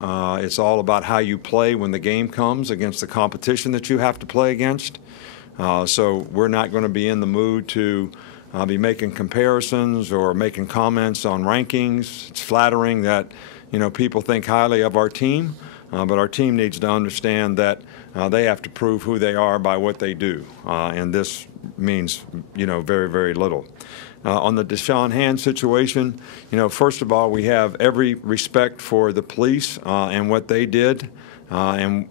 It's all about how you play when the game comes against the competition that you have to play against. So we're not going to be in the mood to be making comparisons or making comments on rankings. It's flattering that people think highly of our team, but our team needs to understand that they have to prove who they are by what they do, and this means very, very little. On the Deshaun Hand situation, first of all, we have every respect for the police and what they did, so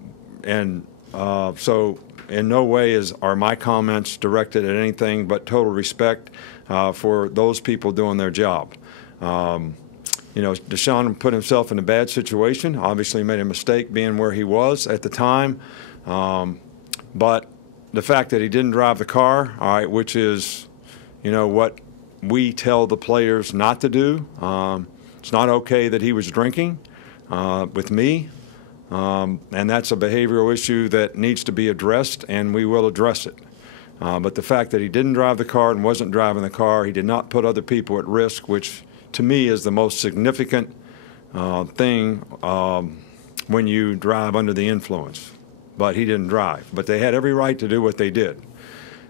in no way are my comments directed at anything but total respect for those people doing their job. Deshaun put himself in a bad situation. Obviously made a mistake being where he was at the time, but the fact that he didn't drive the car, all right, which is what we tell the players not to do. It's not okay that he was drinking with me, and that's a behavioral issue that needs to be addressed, and we will address it. But the fact that he didn't drive the car and wasn't driving the car, he did not put other people at risk, which to me is the most significant thing when you drive under the influence. But he didn't drive. But they had every right to do what they did.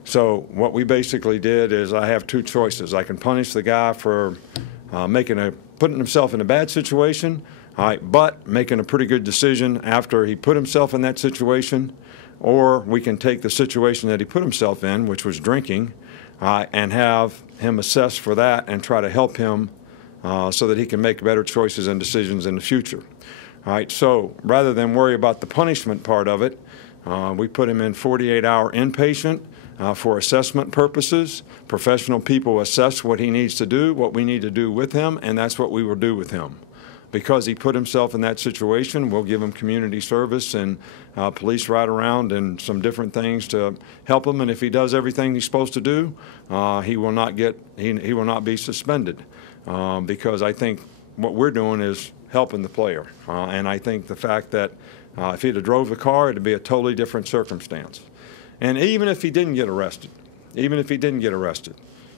So what we basically did is I have two choices. I can punish the guy for putting himself in a bad situation, all right, but making a pretty good decision after he put himself in that situation, or we can take the situation that he put himself in, which was drinking, and have him assess for that and try to help him so that he can make better choices and decisions in the future. All right, so rather than worry about the punishment part of it, we put him in 48-hour inpatient for assessment purposes. Professional people assess what he needs to do, what we need to do with him, and that's what we will do with him. Because he put himself in that situation, we'll give him community service and police ride around and some different things to help him. And if he does everything he's supposed to do, he will not be suspended. Because I think what we're doing is helping the player. And I think the fact that if he'd have drove the car, it'd be a totally different circumstance. And even if he didn't get arrested,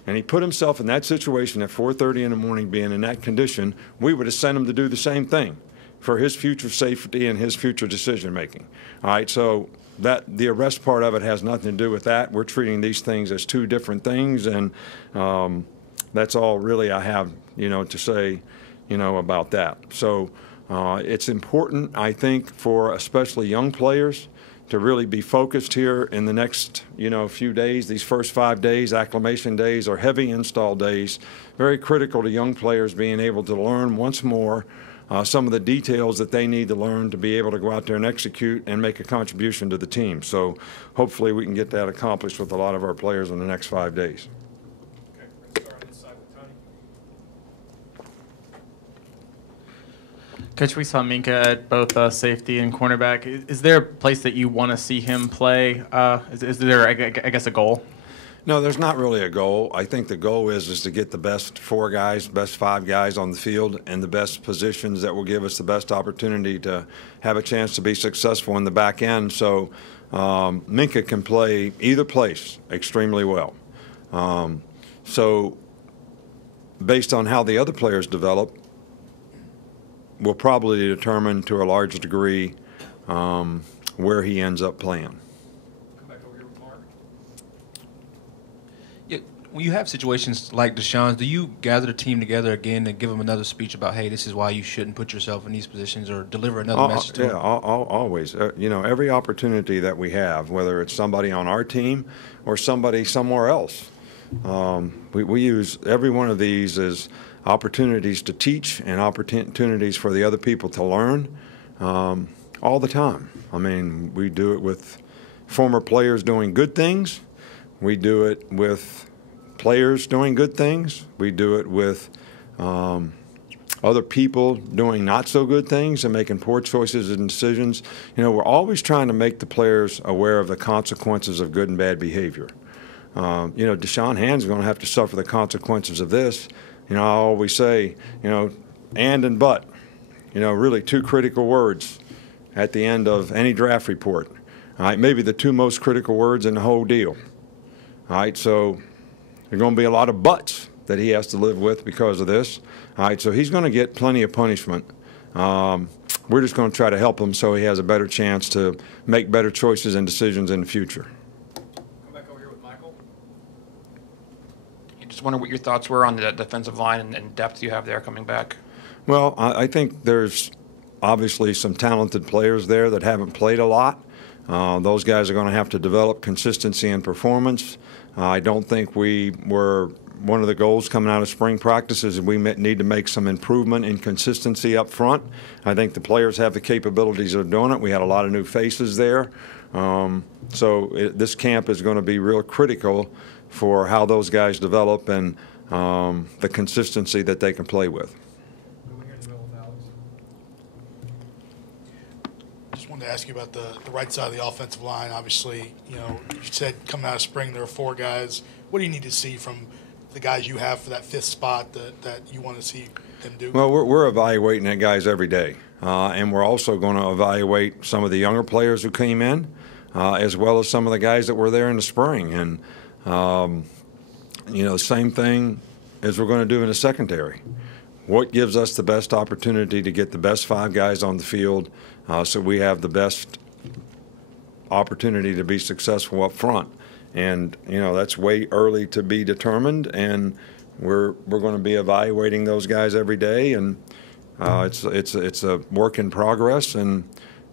and he put himself in that situation at 4:30 in the morning being in that condition, we would have sent him to do the same thing for his future safety and his future decision making. All right, so the arrest part of it has nothing to do with that. We're treating these things as two different things, and that's all really I have to say about that. So it's important, I think, for especially young players to really be focused here in the next few days. These first 5 days, acclimation days, are heavy install days. Very critical to young players being able to learn once more some of the details that they need to learn to be able to go out there and execute and make a contribution to the team. So hopefully we can get that accomplished with a lot of our players in the next 5 days. Okay, let's start on this side with Tony. Coach, we saw Minka at both safety and cornerback. Is there a place that you want to see him play? Is there, I guess, a goal? No, there's not really a goal. I think the goal is to get the best 4 guys, best 5 guys on the field in the best positions that will give us the best opportunity to have a chance to be successful in the back end. So Minka can play either place extremely well. So based on how the other players develop, will probably determine to a large degree where he ends up playing. Come back over here with Mark. Yeah, when you have situations like Deshaun's, do you gather the team together again and give them another speech about, hey, this is why you shouldn't put yourself in these positions, or deliver another message to them? Always. Every opportunity that we have, whether it's somebody on our team or somebody somewhere else, we use every one of these as opportunities to teach and opportunities for the other people to learn all the time. I mean, we do it with former players doing good things. We do it with players doing good things. We do it with other people doing not so good things and making poor choices and decisions. We're always trying to make the players aware of the consequences of good and bad behavior. Deshaun Hand's going to have to suffer the consequences of this. I always say, and but, really 2 critical words at the end of any draft report. All right, maybe the 2 most critical words in the whole deal. All right, so there are going to be a lot of buts that he has to live with because of this. All right, so he's going to get plenty of punishment. we're just going to try to help him so he has a better chance to make better choices and decisions in the future. Come back over here with Michael. I just wonder what your thoughts were on the defensive line and depth you have there coming back. Well, I think there's obviously some talented players there that haven't played a lot. Those guys are going to have to develop consistency and performance. I don't think we were one of the goals coming out of spring practice is we need to make some improvement in consistency up front. I think the players have the capabilities of doing it. We had a lot of new faces there. This camp is going to be real critical for how those guys develop and the consistency that they can play with. Over here in the middle of Alex. Just wanted to ask you about the right side of the offensive line. Obviously, you said coming out of spring there are 4 guys. What do you need to see from the guys you have for that 5th spot that you want to see them do? Well, we're evaluating that guys every day, and we're also going to evaluate some of the younger players who came in, as well as some of the guys that were there in the spring. And same thing as we're going to do in the secondary. What gives us the best opportunity to get the best 5 guys on the field, so we have the best opportunity to be successful up front? And that's way early to be determined, and we're going to be evaluating those guys every day, and it's a work in progress, and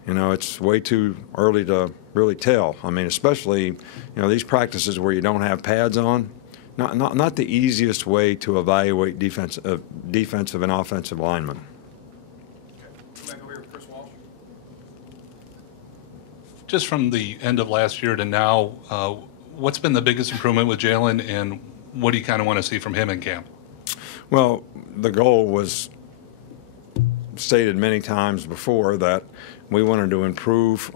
it's way too early to really tell. I mean, especially these practices where you don't have pads on, not the easiest way to evaluate defensive and offensive linemen. Come back over here with Chris Walsh. Just from the end of last year to now, what's been the biggest improvement with Jalen, and what do you kind of want to see from him in camp? Well, the goal was stated many times before that we wanted to improve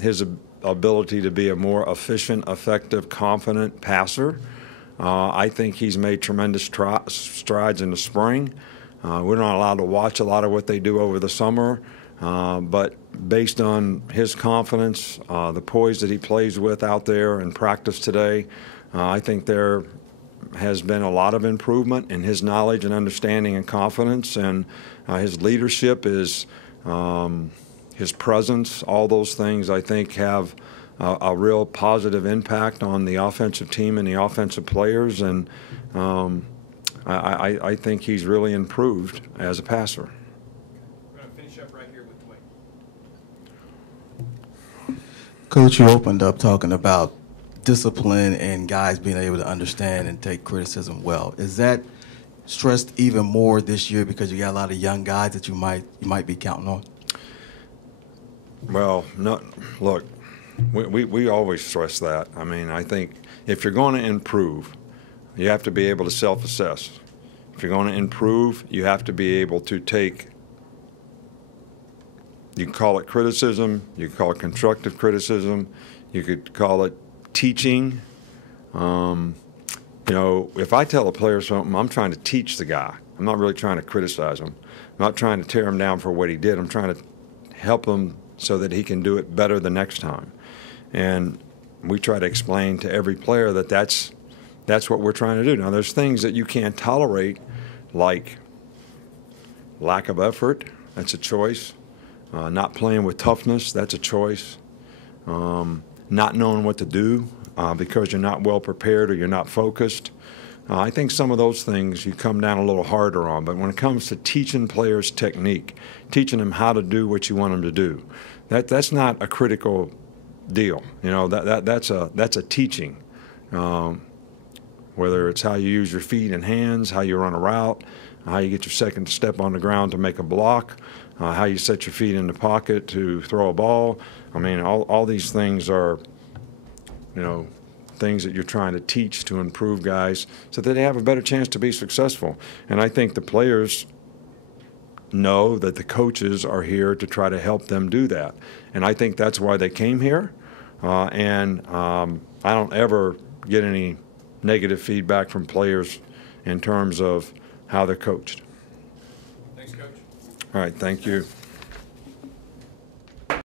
his ability to be a more efficient, effective, confident passer. I think he's made tremendous strides in the spring. We're not allowed to watch a lot of what they do over the summer, but based on his confidence, the poise that he plays with out there in practice today, I think there has been a lot of improvement in his knowledge and understanding and confidence, and his leadership is his presence. All those things I think have a real positive impact on the offensive team and the offensive players, and I think he's really improved as a passer. We're going to finish up right here with Dwayne. Coach, you opened up talking about discipline and guys being able to understand and take criticism well. Is that stressed even more this year because you got a lot of young guys that you might be counting on? Well, no, look, we always stress that. I mean, I think if you're going to improve, you have to be able to self-assess. If you're going to improve, you have to be able to take, you can call it criticism, you can call it constructive criticism, you could call it teaching. If I tell a player something, I'm trying to teach the guy. I'm not really trying to criticize him. I'm not trying to tear him down for what he did. I'm trying to help him so that he can do it better the next time. And we try to explain to every player that that's what we're trying to do. Now, there's things that you can't tolerate, like lack of effort. That's a choice. Not playing with toughness. That's a choice. Not knowing what to do because you're not well prepared or you're not focused. I think some of those things you come down a little harder on. But when it comes to teaching players technique, teaching them how to do what you want them to do, that's not a critical deal. That's a teaching. Whether it's how you use your feet and hands, how you run a route, how you get your second step on the ground to make a block, how you set your feet in the pocket to throw a ball. I mean, all these things are, things that you're trying to teach to improve guys so that they have a better chance to be successful. And I think the players know that the coaches are here to try to help them do that. And I think that's why they came here. I don't ever get any negative feedback from players in terms of how they're coached. Thanks, Coach. All right, thank you.